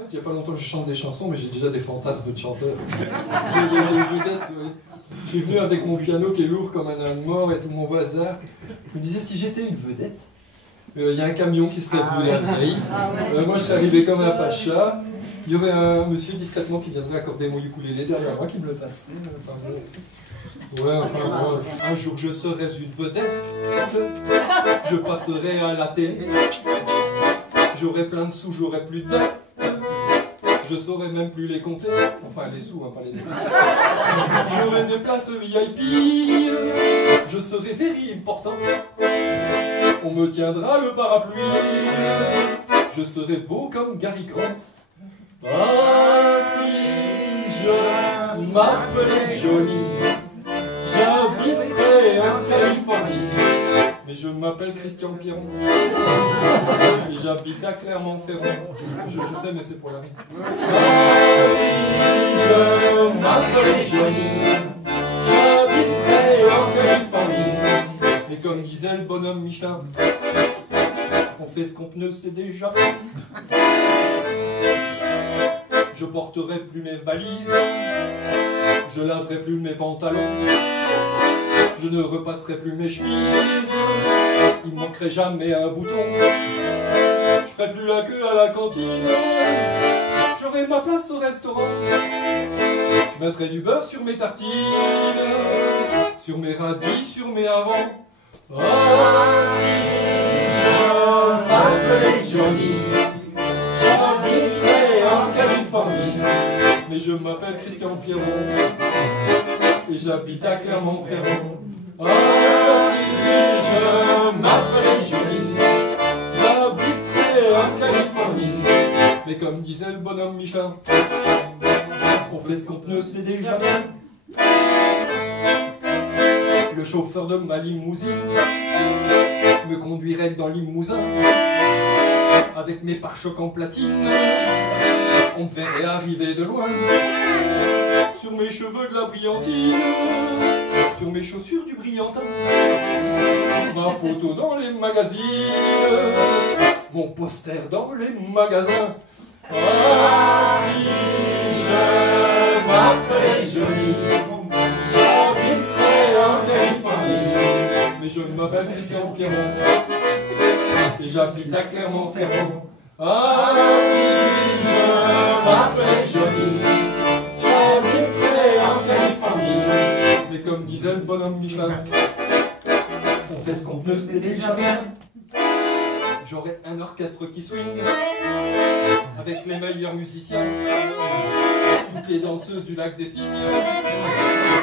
fait, il n'y a pas longtemps que je chante des chansons, mais j'ai déjà des fantasmes de chanteurs. Des vedettes, oui. Je suis venu avec mon piano qui est lourd comme un âne mort et tout mon bazar. Je me disais, si j'étais une vedette, il y a un camion qui serait venu la veille. Moi, je suis arrivé comme un pacha. Il y aurait un monsieur discrètement qui viendrait accorder mon ukulélé derrière moi qui me le passerait. Enfin, ouais, enfin, moi, un jour je serais une vedette. Je passerai à la télé. J'aurai plein de sous, j'aurai plus de dettes. Je saurais même plus les compter. Enfin, les sous, hein, pas les dettes. J'aurai des places VIP. Je serai very important. On me tiendra le parapluie. Je serai beau comme Gary Grant. Ah, si je m'appelais Johnny, j'habiterais en Californie. Mais je m'appelle Christian Piron. Et j'habite à Clermont-Ferrand. Je sais, mais c'est pour la rime. Ah, si je m'appelais Johnny, j'habiterais en Californie. Et comme disait le bonhomme Michelin, on fait ce qu'on ne sait déjà. Je porterai plus mes valises, je laverai plus mes pantalons, je ne repasserai plus mes chemises, il ne manquerait jamais un bouton, je ferai plus la queue à la cantine, j'aurai ma place au restaurant, je mettrai du beurre sur mes tartines, sur mes radis, sur mes harengs. Ah, si je m'appelais Johnny, j'habiterais en Californie. Mais je m'appelle Christian Piron et j'habite à Clermont-Ferrand. Ah, si je m'appelais Johnny, j'habiterais en Californie. Mais comme disait le bonhomme Michelin, on fait ce qu'on ne sait déjà bien. Le chauffeur de ma limousine me conduirait dans Limousin avec mes pare-chocs en platine. On me verrait arriver de loin sur mes cheveux de la brillantine, sur mes chaussures du brillantin, ma photo dans les magazines, mon poster dans les magasins. Ah, si je m'appelais Johnny, j'habiterais en Californie. Mais je m'appelle Christian Piron et j'habite à Clermont-Ferrand. Ah, si je m'appelais Johnny, j'habiterais en Californie. Mais comme disait le bonhomme Michelin, on fait ce qu'on ne sait déjà bien. J'aurais un orchestre qui swing avec les meilleurs musiciens, toutes les danseuses du lac des Cygnes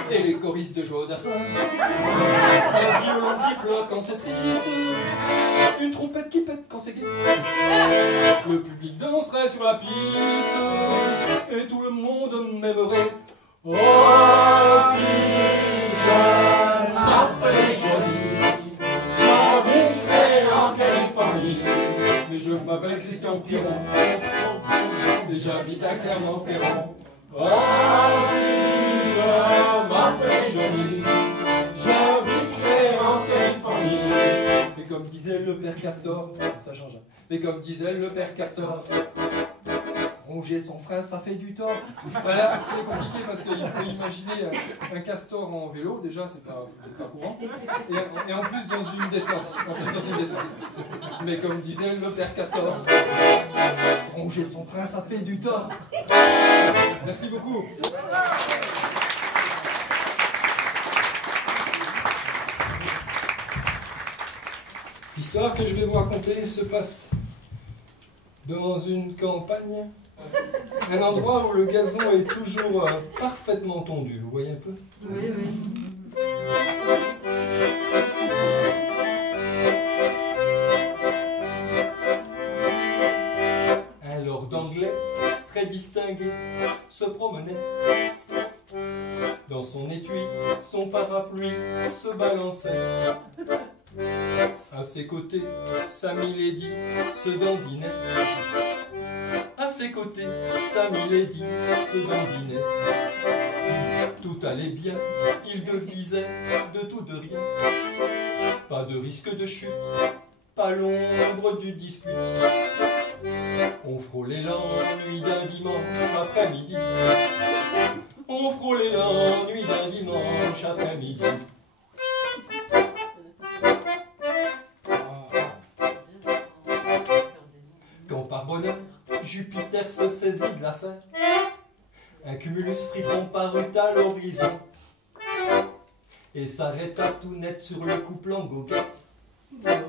et les choristes de Jodassin, un violon qui pleure quand c'est triste, une trompette qui pète quand c'est gai. Le public danserait sur la piste et tout le monde m'aimerait. Oh, si je m'appelais Johnny, j'habiterais en Californie. Mais je m'appelle Christian Piron et j'habite à Clermont-Ferrand. Oh, si je m'appelais Johnny, j'habiterais en Californie. Mais comme disait le père Castor, ça change. Mais comme disait le père Castor, ronger son frein, ça fait du tort. Voilà, c'est compliqué parce qu'il faut imaginer un castor en vélo, déjà c'est pas courant, et en plus dans une descente. Mais comme disait le père Castor, ronger son frein, ça fait du tort. Merci beaucoup. L'histoire que je vais vous raconter se passe dans une campagne, un endroit où le gazon est toujours parfaitement tondu. Vous voyez un peu? Oui, oui. Un lord anglais très distingué se promenait. Dans son étui, son parapluie se balançait. À ses côtés, sa milady se dandinait. À ses côtés, sa milady se dandinait. Tout allait bien, il devisait de tout de rien. Pas de risque de chute, pas l'ombre du dispute. On frôlait l'ennui d'un dimanche après-midi. On frôlait l'ennui d'un dimanche après-midi. Quand par bonheur, Jupiter se saisit de l'affaire, un cumulus fripon parut à l'horizon et s'arrêta tout net sur le couple en goguette.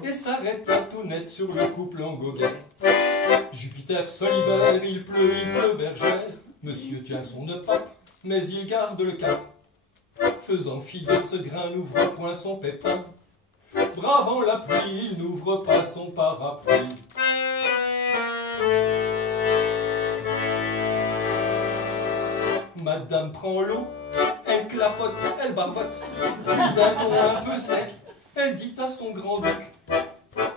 Et s'arrêta tout net sur le couple en goguette. Jupiter se libère, il pleut bergère. Monsieur tient son nœud pape, mais il garde le cap. Faisant fi de ce grain, n'ouvre point son pépin. Bravant la pluie, il n'ouvre pas son parapluie. Madame prend l'eau, elle clapote, elle barbote. Puis d'un ton un peu sec, elle dit à son grand-duc: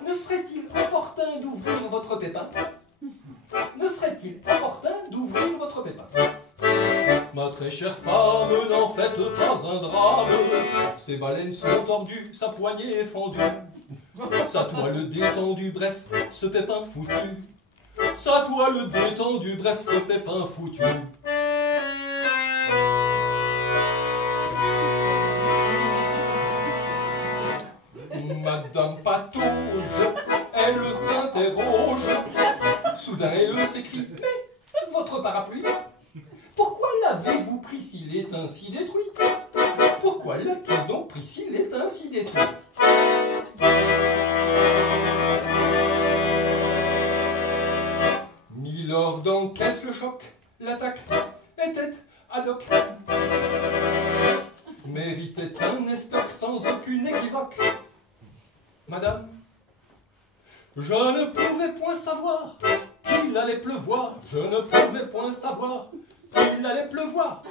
ne serait-il opportun d'ouvrir votre pépin? Ne serait-il opportun d'ouvrir votre pépin? Ma très chère femme, n'en faites pas un drame. Ses baleines sont tordues, sa poignée est fendue. Sa toile détendue, bref, ce pépin foutu. Sa toile détendue, bref, ce pépin foutu. Madame patauge, elle s'interroge. Soudain elle s'écrie: mais votre parapluie, pourquoi l'avez-vous pris s'il est ainsi détruit? Pourquoi l'a-t-il donc pris s'il est ainsi détruit? Milord encaisse le choc, l'attaque était ad hoc. Méritait un estoc sans aucune équivoque. Madame, je ne pouvais point savoir qu'il allait pleuvoir. Je ne pouvais point savoir qu'il allait pleuvoir.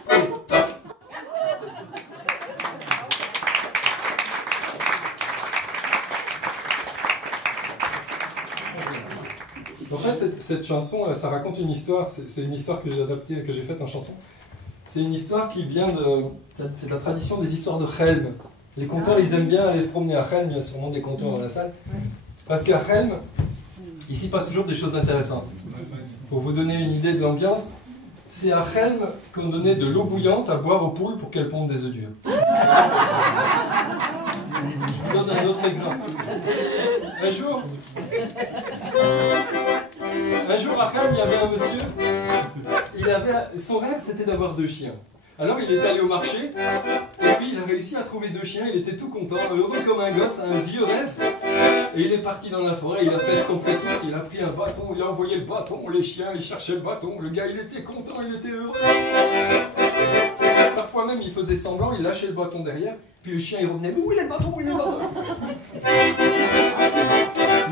En fait, cette chanson, ça raconte une histoire. C'est une histoire que j'ai adaptée, que j'ai faite en chanson. C'est une histoire qui vient de... C'est de la tradition des histoires de Chelm. Les conteurs, ils aiment bien aller se promener à Chelm. Il y a sûrement des conteurs dans la salle. Parce qu'à Chelm, ici passe toujours des choses intéressantes. Pour vous donner une idée de l'ambiance, c'est à Chelm qu'on donnait de l'eau bouillante à boire aux poules pour qu'elles pondent des œufs durs. Je vous donne un autre exemple. Un jour à Chelm, il y avait un monsieur, son rêve c'était d'avoir 2 chiens. Alors il est allé au marché, et puis il a réussi à trouver 2 chiens, il était tout content, heureux comme un gosse, un vieux rêve. Et il est parti dans la forêt, il a fait ce qu'on fait tous, il a pris un bâton, il a envoyé le bâton, les chiens, ils cherchaient le bâton, le gars il était content, il était heureux. Parfois même il faisait semblant, il lâchait le bâton derrière, puis le chien il revenait, mais où il est le bâton, où il est le bâton?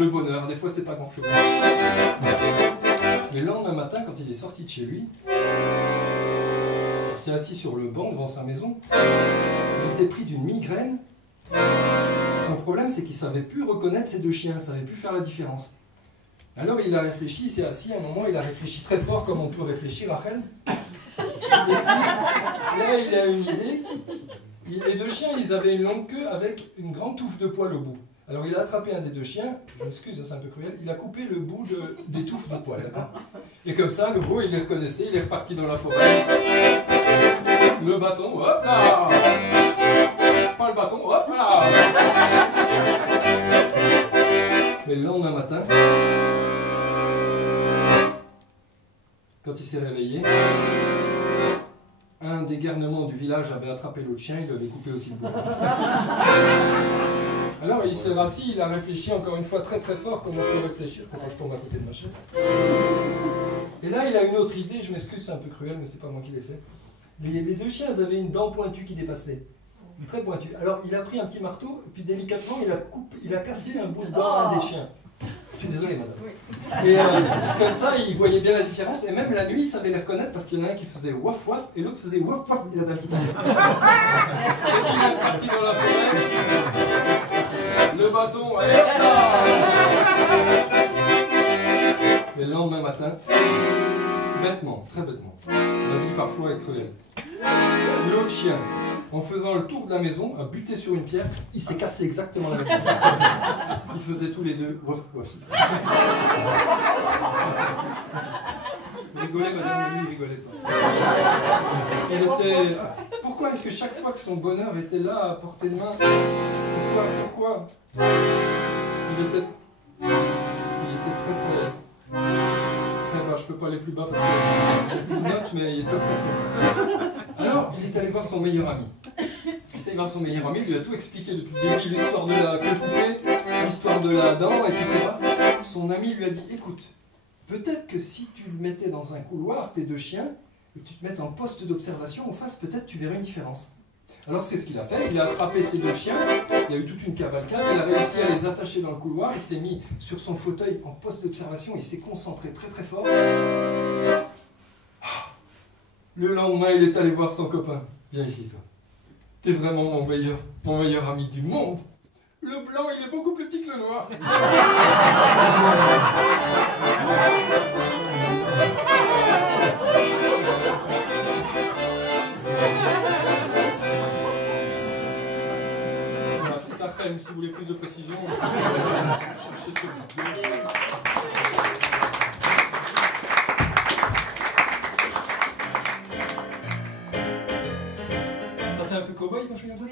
Le bonheur, des fois c'est pas grand chose. Mais le lendemain matin, quand il est sorti de chez lui, il s'est assis sur le banc devant sa maison, il était pris d'une migraine. Son problème, c'est qu'il ne savait plus reconnaître ses 2 chiens, il ne savait plus faire la différence. Alors il a réfléchi, il s'est assis, à un moment, il a réfléchi très fort, comme on peut réfléchir à Rennes. Et puis, là, il a une idée. Les 2 chiens, ils avaient une longue queue avec une grande touffe de poils au bout. Alors il a attrapé un des 2 chiens, je m'excuse, c'est un peu cruel, il a coupé le bout des touffes de poils, d'accord? Et comme ça, à nouveau, il les reconnaissait, il est reparti dans la forêt. Le bâton, hop là! Pas le bâton, hop là! Mais le lendemain matin, quand il s'est réveillé, un des garnements du village avait attrapé l'autre chien, il lui avait coupé aussi le bout. Alors il s'est rassis, il a réfléchi encore une fois très très fort comme on peut réfléchir. Pourquoi je tombe à côté de ma chaise? Et là il a une autre idée, je m'excuse c'est un peu cruel mais c'est pas moi qui l'ai fait. Les 2 chiens avaient une dent pointue qui dépassait. Très pointue. Alors il a pris un petit marteau, puis délicatement il a cassé un bout de dent à un des chiens. Je suis désolé madame. Et comme ça il voyait bien la différence et même la nuit il savait les reconnaître parce qu'il y en a un qui faisait waf waf et l'autre faisait waf waf, il avait un petit accent. Et puis il est parti dans la forêt. Le bâton, allez hop là! Et le lendemain matin, bêtement, très bêtement, la vie parfois est cruelle. L'autre chien, en faisant le tour de la maison, a buté sur une pierre, il s'est cassé exactement la même chose. Ils faisaient tous les deux. Wouf, wouf. Rigolez, madame Lily, rigolez pas. Il était... Pourquoi est-ce que chaque fois que son bonheur était là, à portée de main, pourquoi il était très bas. Je peux pas aller plus bas parce qu'il y a une note, mais il était très bas. Alors, il est allé voir son meilleur ami. Il est allé voir son meilleur ami, il lui a tout expliqué depuis le début, l'histoire de la poupée, l'histoire de la dent, etc. Son ami lui a dit, écoute, peut-être que si tu le mettais dans un couloir, tes deux chiens, et que tu te mettes en poste d'observation en face, peut-être tu verrais une différence. Alors c'est ce qu'il a fait, il a attrapé ses deux chiens, il y a eu toute une cavalcade, il a réussi à les attacher dans le couloir, il s'est mis sur son fauteuil en poste d'observation, il s'est concentré très très fort. Le lendemain, il est allé voir son copain. Viens ici toi, t'es vraiment mon meilleur ami du monde. Le blanc, il est beaucoup plus petit que le noir. C'est un rêve, si vous voulez plus de précision. Cherchez ce livre. Ça fait un peu cow-boy quand je suis comme ça?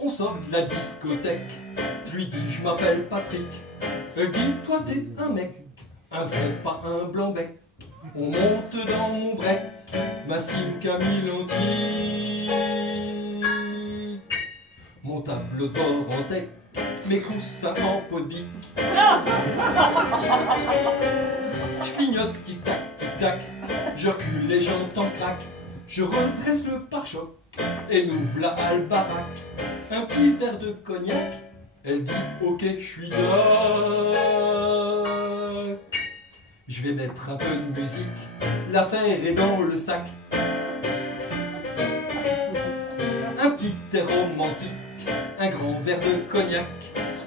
On sort de la discothèque, je lui dis je m'appelle Patrick. Elle dit toi t'es un mec, un vrai pas un blanc-bec. On monte dans mon break, Massime Camille Lanty. Mon tableau de bord en tech, mes coussins en peau de bique. Je clignote tic-tac, tic-tac, je recule les jantes en crack. Je redresse le pare-choc et nous v'là à le baraque. Un petit verre de cognac, elle dit ok je suis doc. Je vais mettre un peu de musique, l'affaire est dans le sac. Un petit air romantique, un grand verre de cognac.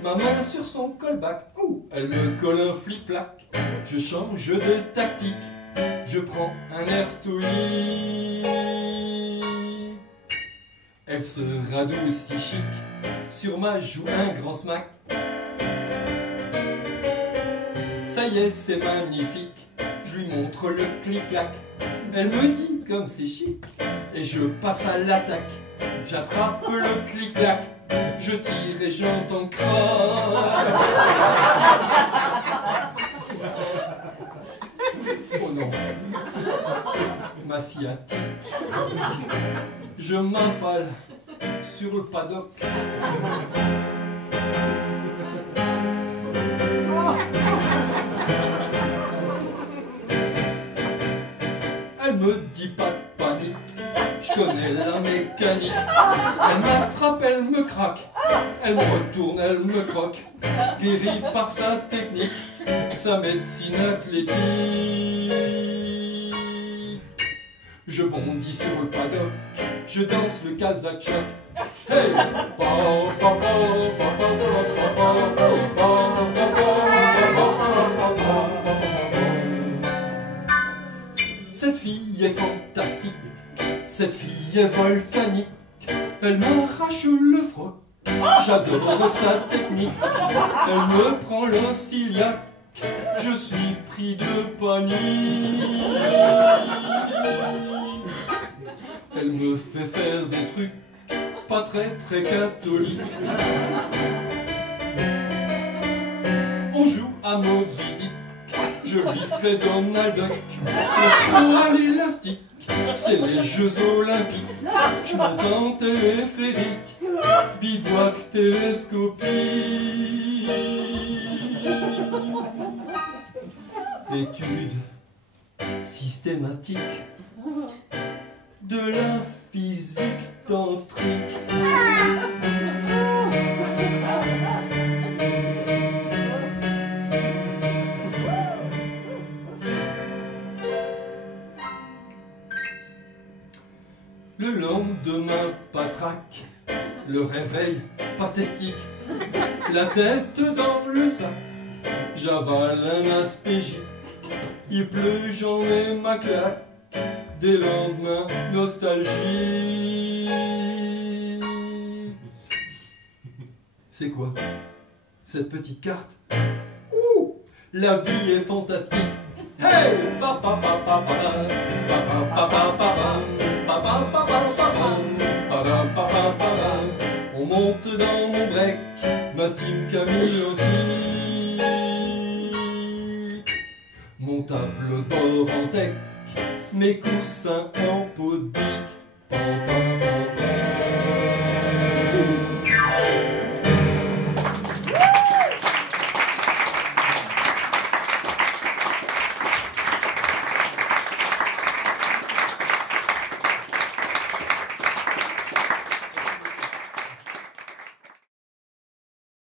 Ma main sur son callback, elle me colle un flic-flac. Je change de tactique, je prends un air stoïque. Elle se radouce si chic, sur ma joue un grand smack. Ça y est, c'est magnifique, je lui montre le clic-clac. Elle me dit comme c'est chic, et je passe à l'attaque. J'attrape le clic-clac, je tire et j'entends crac. Oh non, ma sciatique. Je m'affale sur le paddock. Elle me dit pas de panique, je connais la mécanique. Elle m'attrape, elle me craque, elle me retourne, elle me croque. Guérie par sa technique, sa médecine athlétique. Je bondis sur le paddock, je danse le kazakh-choc. Hey! Cette fille est fantastique, cette fille est volcanique. Elle m'arrache le froc, j'adore sa technique. Elle me prend le ciliac, je suis pris de panique. Elle me fait faire des trucs pas très catholiques. On joue à Moby Dick, je lui fais Donald Duck. Le saut à l'élastique, c'est les Jeux Olympiques. Je monte en téléphérique, bivouac télescopique. Étude systématique de la physique tantrique. le réveil pathétique, la tête dans le sac, j'avale un aspégie. Il pleut, j'en ai ma claque, des lendemains nostalgie. C'est quoi cette petite carte? Ouh, la vie est fantastique. Hey, papa, papa, papa, papa, papa, papa, papa, papa, papa, papa, papa. On monte dans mon break, Massim Camillotti. Mon tableau de bord en tech, mes coussins en peau de bique. Pam, pam, pam, pam.